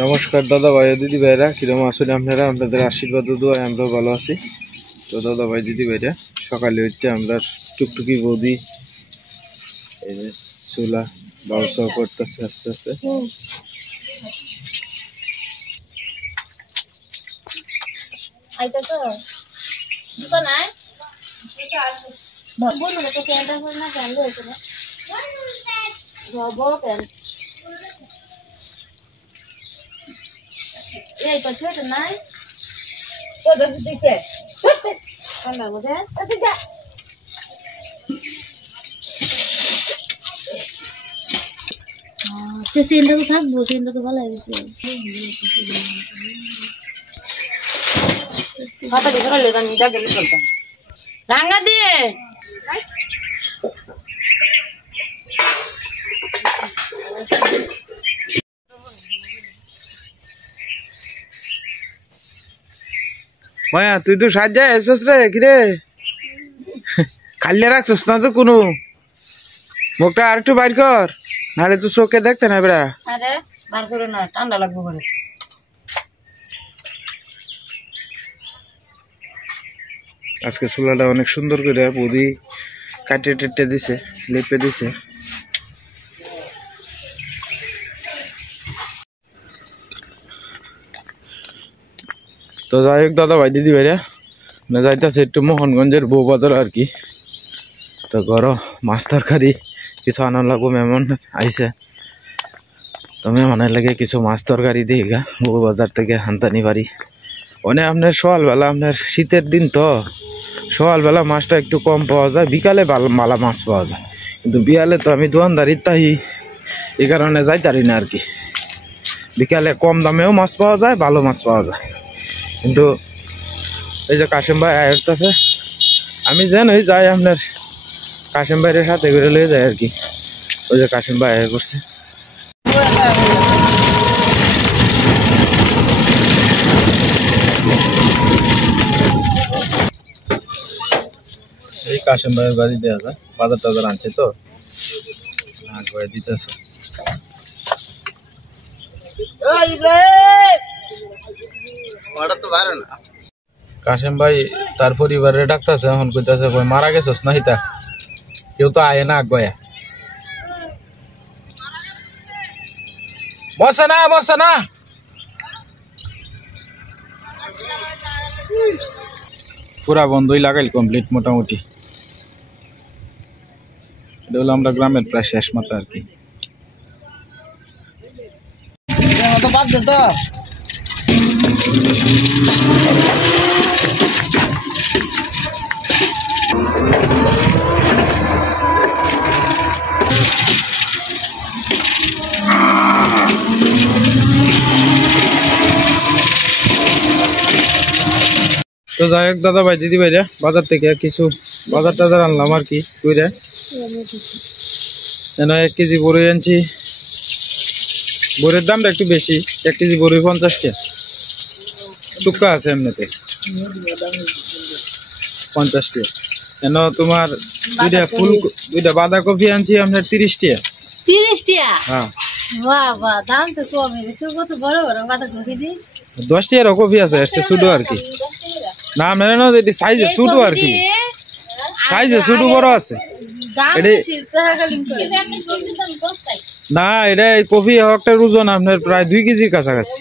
নমস্কার দাদা ভাই দিদি ভাইরা, কিরকম আসলে আপনারা? আপনাদের আশীর্বাদ দোয়ায় আমরা ভালো আছি। তো দাদা ভাই দিদি ভাইরা, সকালে হচ্ছে আমরা টুকটুকি বৌদি এই যে চুলা ব্যবসা করতেছে আস্তে আস্তে। এই কথা তো নাই তো দিতে আমরা মধ্যে যা সে সেন্টার তো থাকবো, সেন্টার তো ভালো হয়েছে। কথা দিয়ে ধরলে তো নিদা গেলে চলতাম রাঙ্গা দিয়ে মায়া তুই তো সাজ্জা এসেছিস রে, কিরে খালিয়ে রাখছিস না তো কোনো? মুখটা আর একটু বাইর কর, নাহলে তো চোখে দেখতে না বেড়া। আরে বার করে না, ঠান্ডা লাগবে করে। আজকে চুলাটা অনেক সুন্দর করে বৌদি কাটে টেটে দিছে, লেপে দিছে। তো যাই হোক দাদা ভাই দিদি ভাইরা, যাইতেছে একটু মোহনগঞ্জের বউ বাজার আর কি। তো ঘরো মাছ তরকারি কিছু আনার লাগবো, মেহমান আইসে। তো মেহমানের লাগে কিছু মাছ তরকারি দিই গা বউ বাজার থেকে হান্তানি বাড়ি। মানে আপনার সকালবেলা, আপনার শীতের দিন তো সকালবেলা মাছটা একটু কম পাওয়া যায়, বিকালে মালা মাছ পাওয়া যায়। কিন্তু বিকালে তো আমি দোকানদারির তাই এই কারণে যাইতারি না আর কি। বিকালে কম দামেও মাছ পাওয়া যায়, ভালো মাছ পাওয়া যায়। কিন্তু এই যে কাশেম ভাই আসতেছে, আমি জানি যাই আপনার কাশেম ভাইয়ের সাথে করে লয়ে যায় আর কি। ওই যে কাশেম ভাই আয় করছে। এই কাশেম ভাইয়ের বাড়ি দেওয়া যায়, বাজার টাজার আনছে তো দিতেছে। কাশেম ভাই তার পরিবারে ডাকতেছে, এখন কইতাছে কই মারা গেছস না হিতা, কেউ তো আয় না আগুয়া। বসে না পুরা বন্ধই লাগাইল কমপ্লিট মোটামুটি। এটা হলো আমরা গ্রামের প্রায় শেষ মাথা আর কি। তো যাই হোক দাদা ভাই দিদি ভাইরা, বাজার থেকে কিছু বাজার টাজার আনলাম আর কি। কইরা 1 কেজি বড়ই আনছি। বড়ির দামটা একটু বেশি, 1 কেজি বড়ি 50 টাকা। শুক্কা আছে এমনিতে 50 টাকা। কেন তোমার দুইটা বাঁধাকপি আনছি আপনার 30 টাকা। 30 টাকা? হ্যাঁ। বাবা, দাম তো কমই গেছে। কত বড় বড় বাঁধাকপি দি? 10 টাকার কপি আছে, এসে ছোট আর কি। না মেনে না, এটি সাইজে ছোট আর কি, সাইজে ছোট বড় আছে। না এটা কপি একটা ওজন আপনার প্রায় 2 কেজির কাছাকাছি।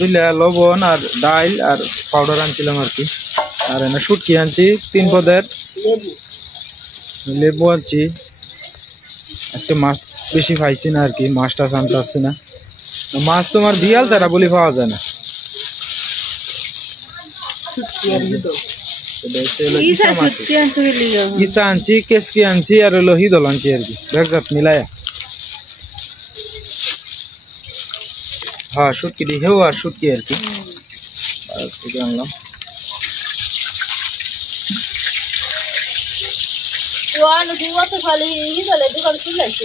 দিলে লবণ আর ডাইল আর পাউডার আনছিলাম আর কি। আর এনে শুটকি আনছি 3 পদের, লেবু আনছি। আজকে মাছ বেশি পাইছি না আর কি, মাছটা আনতে আসছি না। মাছ তোমার বিয়াল ছাড়া বলি পাওয়া যায় না। ইসা আনছি, কেসকি আনছি, আর হলো হিদল আনছি আর কি, ব্যাগজাত মিলায়া। হ্যাঁ শুটকি দি হেও আর শুটকি আর কি আনলাম।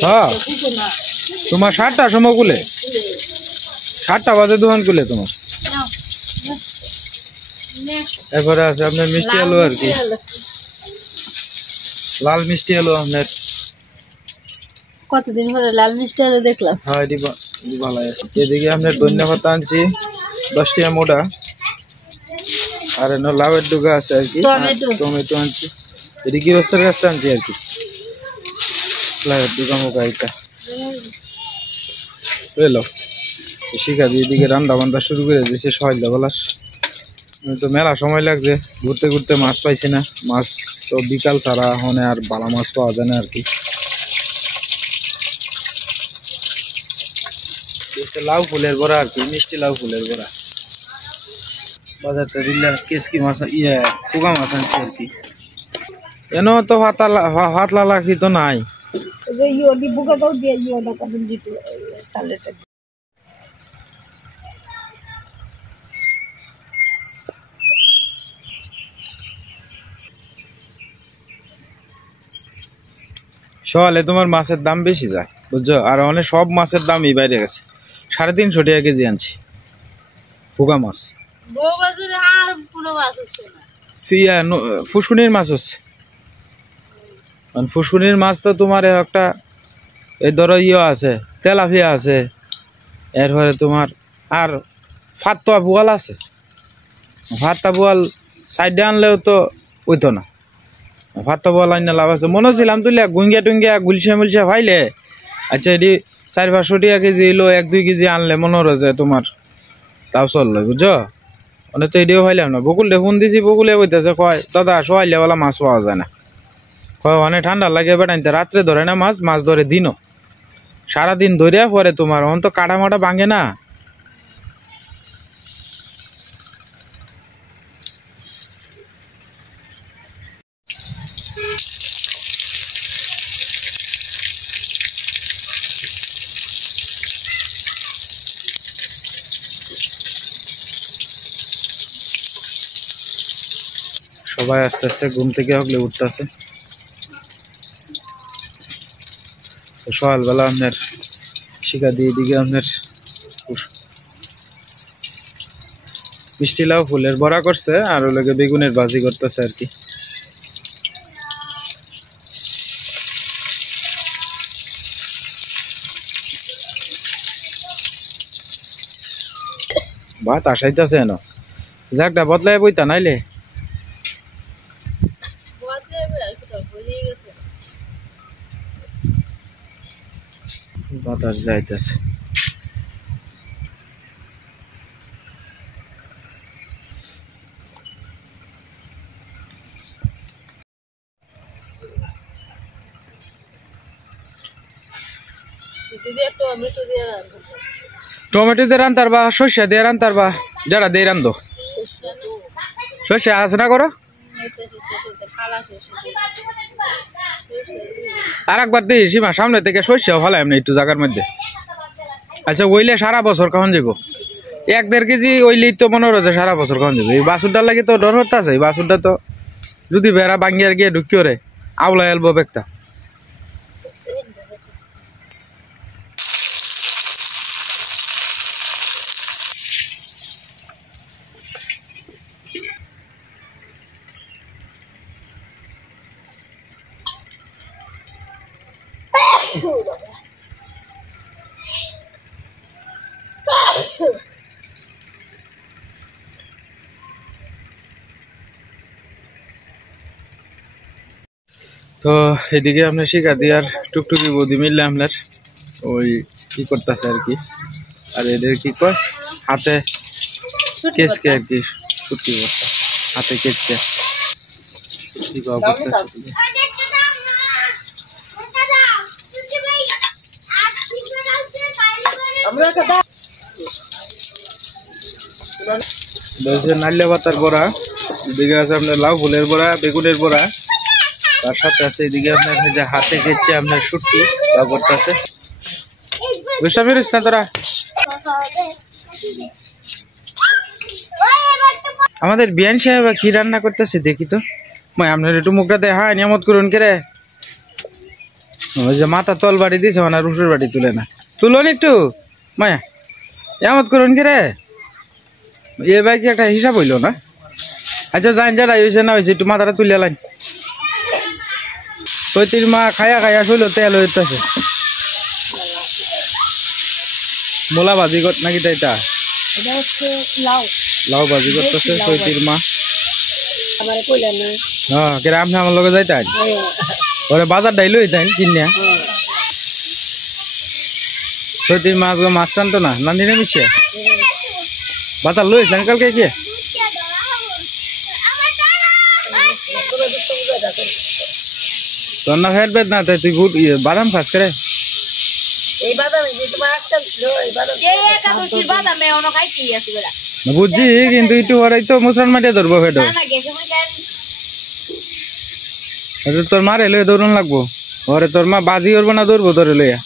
হ্যাঁ তোমার 7টার সময় খুলে, 7টা বাজে দোকান খুলে তোমার। এরপরে আছে আপনার মিষ্টি আলু আর কি, লাল মিষ্টি আলু আপনার কতদিন পরে লাল মিষ্টি আলু দেখলাম। হ্যাঁ এটি ভালো আছে। এদিকে আমরা ধনিয়া পাতা আনছি 10 টাকা মোটা, আর এনে লাউয়ের ডুগা আছে আর কি, টমেটো আনছি। এটি গৃহস্থের কাছ থেকে আনছি আর কি, লাউয়ের ডুগা মোটা এটা এলো। শিখা দিয়ে এদিকে রান্না বান্না শুরু করে দিয়েছে সকালে বেলা। তো মেলা সময় লাগছে, ঘুরতে ঘুরতে মাছ পাইছি না। মাছ তো বিকাল ছাড়া হনে আর ভালো মাছ পাওয়া যায় না আর কি। লাউ ফুলের বড়া আর কি, মিষ্টি লাউ ফুলের বড়া। বাজার থেকে কেসকি মাছ পোকা মাছ আনছি আর কি। এন তো হাতলা লাখি তো নাই। সকালে তোমার মাছের দাম বেশি যায় বুঝছো, আর অনেক সব মাছের দামই বাইরে গেছে। 350 টাকা কেজি আনছি পোকা মাছ। ফুসকুনির মাছ হচ্ছে, ফুসকুনির মাছ তো তোমার একটা এই ধরো আছে, তেলাপিয়া আছে, এরপরে তোমার আর ফাত্তা বোয়াল আছে। ফাত্তা বোয়াল সাইডে আনলেও তো ওইতো না, ফাত্তা বোয়াল আইনা লাভ আছে। মনে ছিলাম তুলে গুঙ্গিয়া টুঙ্গিয়া গুলসা মুলসা ভাইলে আচ্ছা এটি 400-500 টাকা কেজি এলো, 1-2 কেজি আনলে মনে হয় যে তোমার তাও চললো বুঝছো। অনেক তো এটিও ভাইলাম না। বকুলে ফোন দিছি, বকুলে কইতেছে কয় দাদা সকালে বেলা মাছ পাওয়া যায় না, কয় অনেক ঠান্ডা লাগে বেটাইতে, রাত্রে ধরে না মাছ, মাছ ধরে দিনও, সারাদিন ধরে পরে তোমার অন্ত কাটা মাটা ভাঙে না। সবাই আস্তে আস্তে ঘুম থেকে হগলে উঠতেছে। তো সকালবেলা আপনার শিখা দিয়ে দিকে আপনার মিষ্টি লাউ ফুলের বড়া করছে, আর ওগুলোকে বেগুনের ভাজি করতেছে আর কি। ভাত আসাইতেছে এনো, যাকটা বদলাই বইতা নাইলে বাতাস যাইতেছে। টমেটো দিয়ে রান্তার বা সর্ষে দিয়ে রান্তার বা যারা দিয়ে রান্ধো, সর্ষে আছে না করো। আর একবার দিই সীমা সামনে থেকে সর্ষেও ভালো এমনি একটু জায়গার মধ্যে। আচ্ছা ওইলে সারা বছর কখন যাবো, 1-1.5 কেজি ওইলেই তো মনে হচ্ছে সারা বছর কখন যাবো। এই বাছুরটার লাগে তো ডর হতে আছে, এই বাছুরটা তো যদি বেড়া ভাঙ্গিয়ার গিয়ে ঢুকিও রে আওলা এলবো বেগটা। তো এদিকে আপনার শিখা দিয়ে আর টুকটুকি বৌদি মিললে আপনার ওই কি করতেছে আর কি। আর এদের কি কয় হাতে কেসকে আর কি ছুটি করতে, হাতে কেসকে কি করতেছে। নালিয়া পাতার বড়া, এদিকে আছে আপনার লাউ ফুলের বড়া, বেগুনের বড়া, তার সাথে আছে এদিকে আপনার যে হাতে কেচে আপনার শুটকি তা করতেছে। বুঝতে পেরেছ না তোরা? আমাদের বিয়ান সাহেব কি রান্না করতেছে দেখি তো। আপনার একটু মুখটা দেখা নিয়ামত করুন কে রে। ওই যে মাথা তল বাড়ি দিয়েছে মানে রুটের বাড়ি তুলে না, তুলুন একটু মায়া নিয়ামত করুন কে রে। এ ভাই কি একটা হিসাব হইল না। আচ্ছা যাই যারা হয়েছে না হয়েছে একটু মাথাটা তুলে লাইন। চৈতির মা খায়া খায়া শুইল তেল হইতেছে। মূলা ভাজি কর নাকি তাইটা এটা হচ্ছে লাউ লাউ ভাজি করতেছে চৈতির মা আমার কইলেন না হ্যাঁ কেরা আপনি আমার লগে যাইতেন ওরে বাজার ডাইলো হইতেন কিনিয়া চৈতির মা মাছ টানতো না নান্দি না মিশে বাজার লইছেন কালকে কি তোর না ফেট বেদ না তুই বাদাম খাস করে এই বাদামে যে তোমার একটা ছিল এই বাদাম এই একাদশীর বাদামে অন্য খাইতেই আছে বেলা বুঝছি কিন্তু একটু ওরাই তো মুসলমান মাটিয়ে ধরবো ফেটো না না গেছে বুঝলেন তোর মারে লয়ে দৌড়ন লাগবো ওরে তোর মা বাজি করবো না দৌড়বো তোরে লইয়া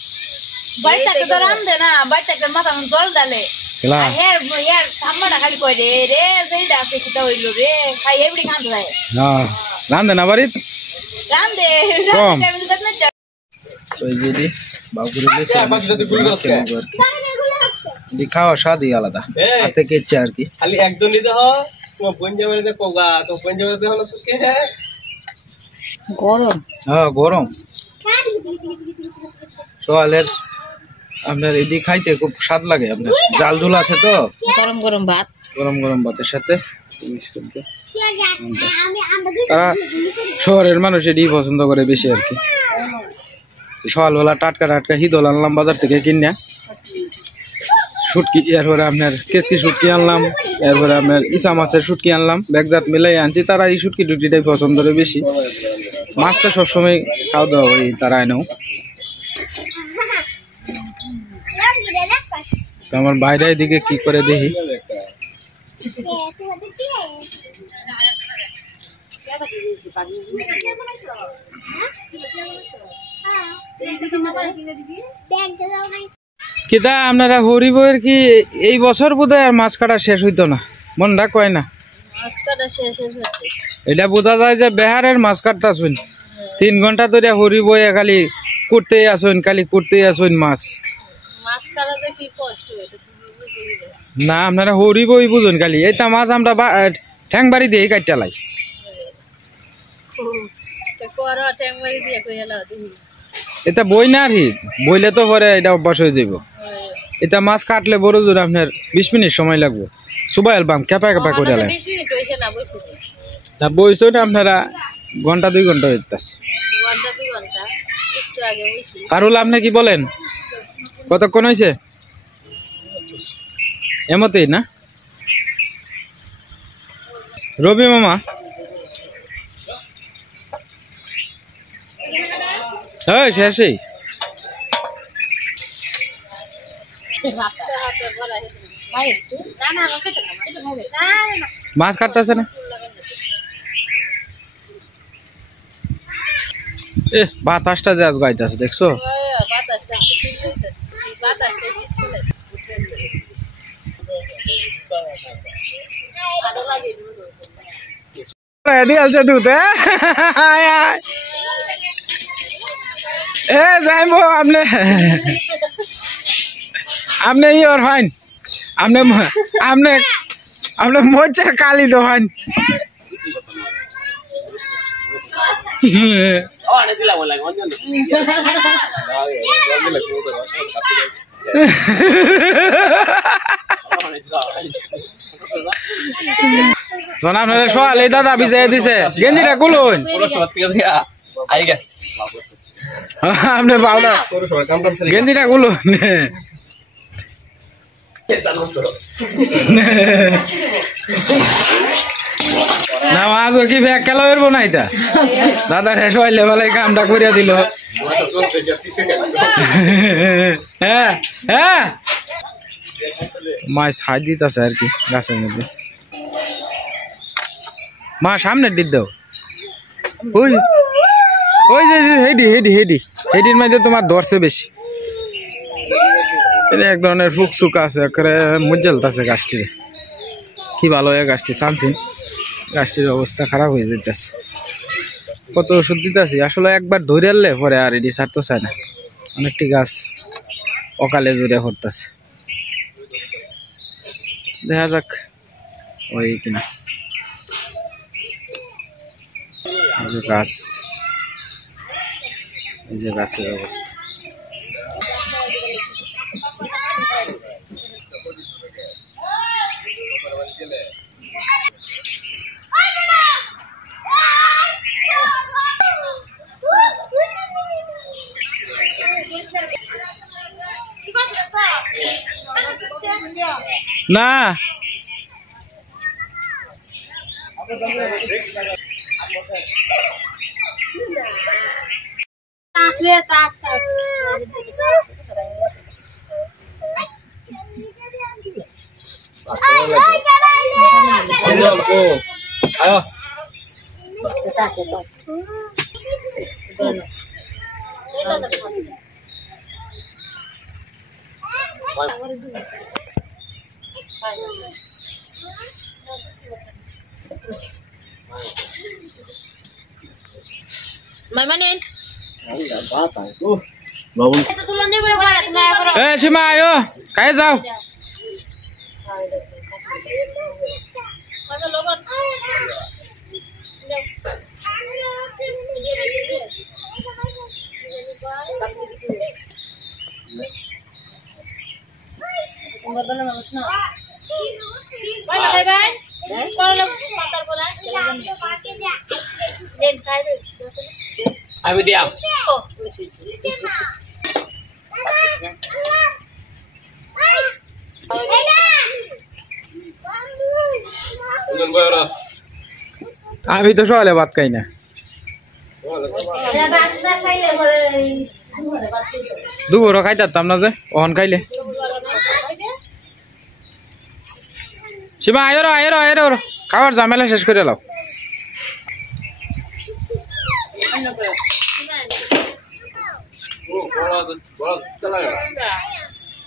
বাইটাকে তো রান্ধে না বাইটাকে মাথা জল ডালে আর হের ঠাম্মাটা খালি কই রে রে যেইটা আছে সেটা হইল রে খাই এবড়ি খান্দে যায় হ্যাঁ রান্ধে না বাড়িত রান্ধে কম রান্ধে বেদনা ওই যে বাবুরে খাওয়া স্বাদই আলাদা হাতে কেচ্ছে আর কি খালি একজন নিতে হ তোমার বোন যাবে কোগা তো বোন যাবে হলো সুকে গরম হ্যাঁ গরম সোয়ালের আপনার এদি খাইতে খুব স্বাদ লাগে আপনার জাল ঝুল আছে তো গরম গরম ভাত গরম গরম ভাতের সাথে তারা শহরের মানুষ এটি পছন্দ করে বেশি আর কি সকালবেলা টাটকা টাটকা হিদল আনলাম বাজার থেকে কিনা শুটকি এরপরে আপনার কেসকি শুটকি আনলাম এরপরে আপনার ইসা মাছের শুটকি আনলাম ব্যাগজাত মিলাই আনছি তারা এই শুটকি টুটকিটাই পছন্দ করে বেশি মাছ তো সবসময় খাওয়া দাওয়া করি তারা এনেও আমার বাইরে এদিকে কি করে দেখি কিতা আপনারা হরি বইয়ের কি এই বছর বোধহয় আর মাছ কাটা শেষ হইতো না মনটা কয় না এটা বোঝা যায় যে বেহারের মাছ কাটতে আসবেন 3 ঘন্টা ধরে হরি বইয়ে খালি করতেই আসুন খালি করতেই আসুন মাছ না আপনারা হরি বই বুঝুন খালি এইটা মাছ আমরা ঠ্যাং বাড়ি দিয়ে কাটতে লাই এটা বই না আর বইলে তো পরে এটা অভ্যাস হয়ে যাব এটা মাছ কাটলে বড় জোর আপনার 20 মিনিট সময় লাগবে সুবাই অ্যালবাম ক্যাপা ক্যাপা করে আলাই না বইছো না আপনারা ঘন্টা 2 ঘন্টা হইতাছে পারুল আপনি কি বলেন কতক্ষণ হয়েছে এমতেই না রবি মামা হ্যাঁ শেষই মাছ কাটতেছে না এ বাতাসটা যে আজ গাইতেছে দেখছো যাইবো আপনি আপনি ইয়র ফাইন আপনি আপনি আপনি মোচার কালি তো ফাইন আপনাদের সোয়াল এই দাদা বিজয় দিছে গেঞ্জিটা কুলুন আপনি বাউলা গেঞ্জিটা কুলুন না মাছ কি ব্যাগ খেলা বেরবো না এটা দাদা শেষ হইলে বলে কামটা করিয়া দিল হ্যাঁ হ্যাঁ মাছ হাই দিতেছে আর কি গাছের মধ্যে মা সামনে দিক দাও ওই ওই যে হেডি হেডি হেডি হেডির মধ্যে তোমার ধরছে বেশি এক ধরনের ফুকসুক আছে একেবারে মুজ্জলতাছে গাছটির কি ভালো হয় গাছটি সানছি গাছটির অবস্থা খারাপ হয়ে যেতেছে কত ওষুধ দিতেছি আসলে একবার ধরে আনলে পরে আর এটি ছাড়তে চায় না অনেকটি গাছ অকালে জড়িয়ে পড়তেছে দেখা যাক ওই কিনা গাছ এই যে গাছের অবস্থা না ayo Main-mainin. babun Itu tulungan dia berapa? Cuma Sima ayo kayak যাও Mana logon? ayo dia udah bayar আমি তো সকালে ভাত খাই না দুপুরও খাইতাম না যে অহন খাইলে সীমা আয়ো খাওয়ার ঝামেলা শেষ করে লাও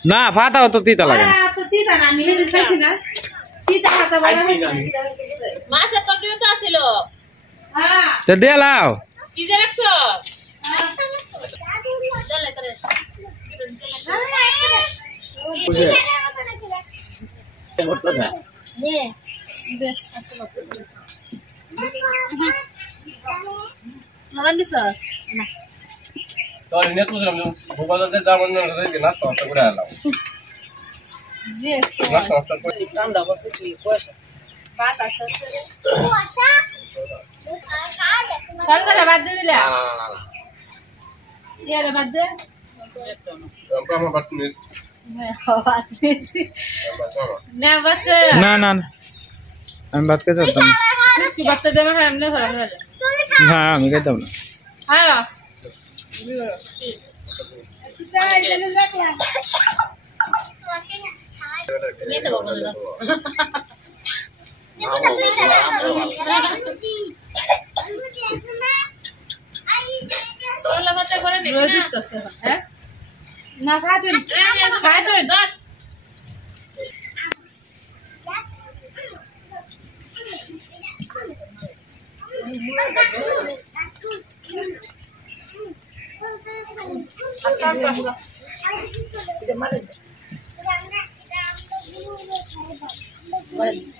না ফাটাও তো তিতা লাগে না Masa tolong itu asli lo. তো দিয়ে লাও Bisa rakso. Dale, dale. Nih. Makan di sana. তো নিয়ে তো ভোগাতে যাবেন না রে নাস্তা করে আলাম জি। নাস্তা করে Anda bos itu kuasa. Batas sesere. Kuasa. Kalau ada badu ni lah. Dia ada badu. আমরা আমার বাত নিয়ে Nah, batu. না না না আমি ভাত খাইতাম না Meski batu dia mah hamil hamil. হ্যাঁ আমি খাইতাম না Ayo. Ini tuh bapak tuh. Kalau mata korang ni, rojak tu sah, eh? Nak khatun, khatun.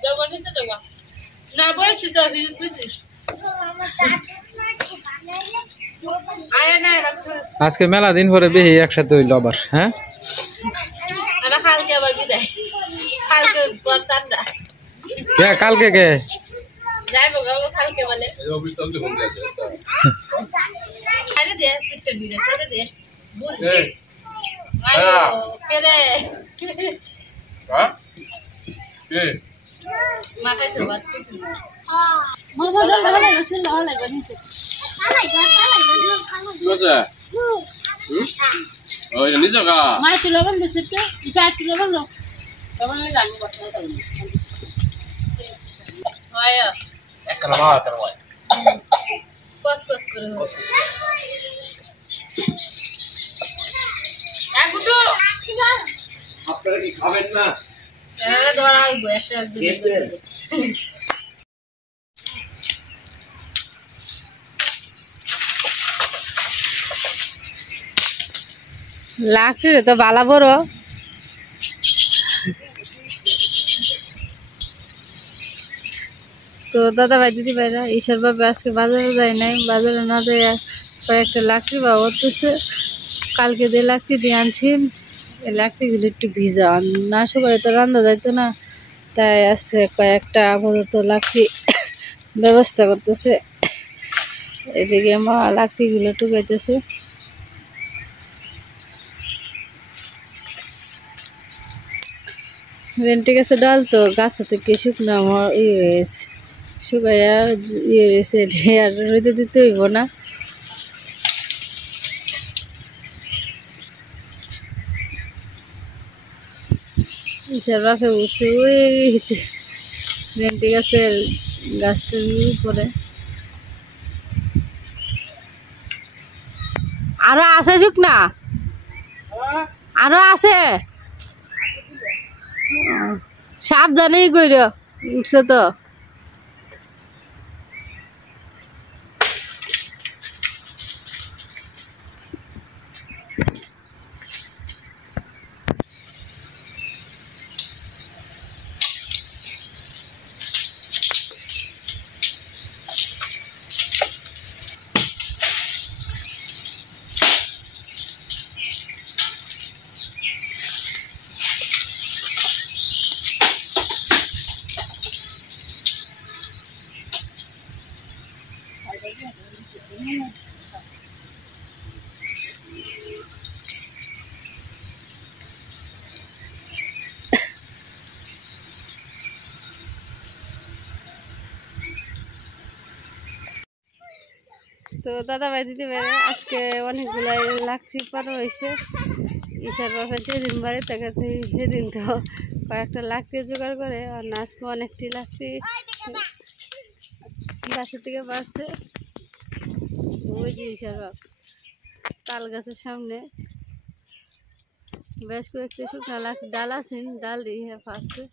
Jauh ni tu jauh. Nak boleh cerita bisnis. Ayah nak raktu. আজকে মেলা দিন পরে বেহি একসাথে হইলো আবার হ্যাঁ Anak hal ke abar bidai. Hal ke buat tanda. কে কালকে কে Jai boga hal ke bale. এই অফিস চলতে ফোন দিয়েছে Ada dia, picture dia, ada dia. Buri. এই Ayo, kere. হ্যাঁ কে Makai coba. Mau modal dah bale, nasul dah bale bani. কি হচ্ছে ওই নিছো কা Mai tu lawan besar ke? Ika tu lawan lo. Lawan ni lagi buat tahu. Ayo, একটা মার করবো kos kuru. Gudu. আপনারা কি খাবেন না Dora ibu, একটা একদম। লাকড়ি তো বালা বড় তো দাদা ভাই দিদি ভাইরা ঈশ্বর ভাবে আজকে বাজারে যায় নাই বাজারে না যায় কয়েকটা লাকড়ি বা করতেছে কালকে দিয়ে লাকড়ি দিয়ে আনছি এই লাকড়িগুলো একটু ভিজা না সকালে তো রান্না যাইতো না তাই আসছে কয়েকটা আপাতত লাকড়ি ব্যবস্থা করতেছে এদিকে মা লাকড়িগুলো টুকাইতেছে রেন্টে গাছে ডাল তো গাছ থেকে শুকনো আমার ইয়ে হয়েছে, শুকাইয়া ইয়ে হয়েছে, আর রোদে দিতে হইব না। ঈশার বাপে উঠছে ওই রেন্টে গাছের গাছটার উপরে। আরো আছে শুকনা, আরো আছে, সাবধানেই কইর, উঠছে তো। তো দাদা ভাই দিতে পারে আজকে অনেকগুলো লাকড়ি পাতা হয়েছে। ঈশার বাপে যেদিন বাড়িতে গেছে সেদিন তো কয়েকটা লাকড়ি জোগাড় করে, আর আজকে অনেকটি লাকড়ি গাছের থেকে পারছে। ওই যে ঈশার বাপ তাল গাছের সামনে বেশ কয়েকটি শুকনো লাকড়ি ডাল আছে, ডাল দিয়ে পারছে।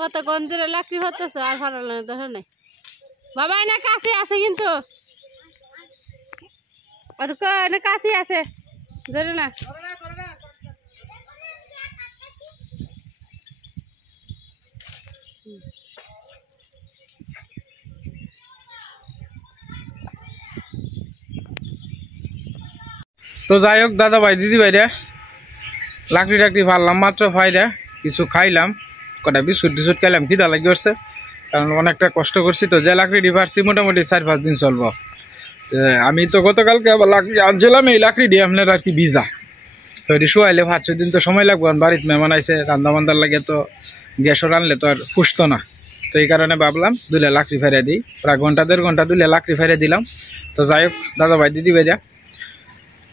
কত গন্ধের লাকড়ি হতেছ, আর ভালো লাগে ধরে নাই বাবা, এনে কাছে আছে কিন্তু, আর এনে কাছে আছে, ধরে না। তো যাই হোক দাদা ভাই দিদি ভাইরা লাকড়ি টাকড়ি ফারলাম মাত্র, ফাইরা কিছু খাইলাম, কটা বিস্কুট টিস্কুট খাইলাম, খিদা লাগি করছে, কারণ অনেকটা কষ্ট করছি। তো যে লাকড়ি ফারছি মোটামুটি 4-5 দিন চলবো। তো আমি তো গতকালকে আবার লাকড়ি আনছিলাম, এই লাকড়ি দিয়ে আপনার আর কি ভিজা তো এটি শুয়াইলে 5-6 দিন তো সময় লাগবে। বাড়িতে মেহমান আইসে, রান্না বান্ধার লাগে, তো গ্যাসও রানলে তো আর ফুসতো না। তো এই কারণে ভাবলাম দুলে লাকড়ি ফেরে দিই, প্রায় 1-1.5 ঘন্টা দুলে লাকড়ি ফেরে দিলাম। তো যাই হোক দাদা ভাই দিদি ভাইরা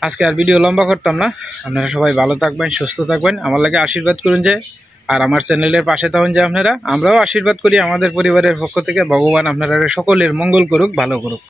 আজকে আর ভিডিও লম্বা করতাম না। আপনারা সবাই ভালো থাকবেন, সুস্থ থাকবেন, আমার লাগে আশীর্বাদ করুন যে, আর আমার চ্যানেলের পাশে থাকুন যে আপনারা। আমরাও আশীর্বাদ করি আমাদের পরিবারের পক্ষ থেকে, ভগবান আপনারা সকলের মঙ্গল করুক, ভালো করুক।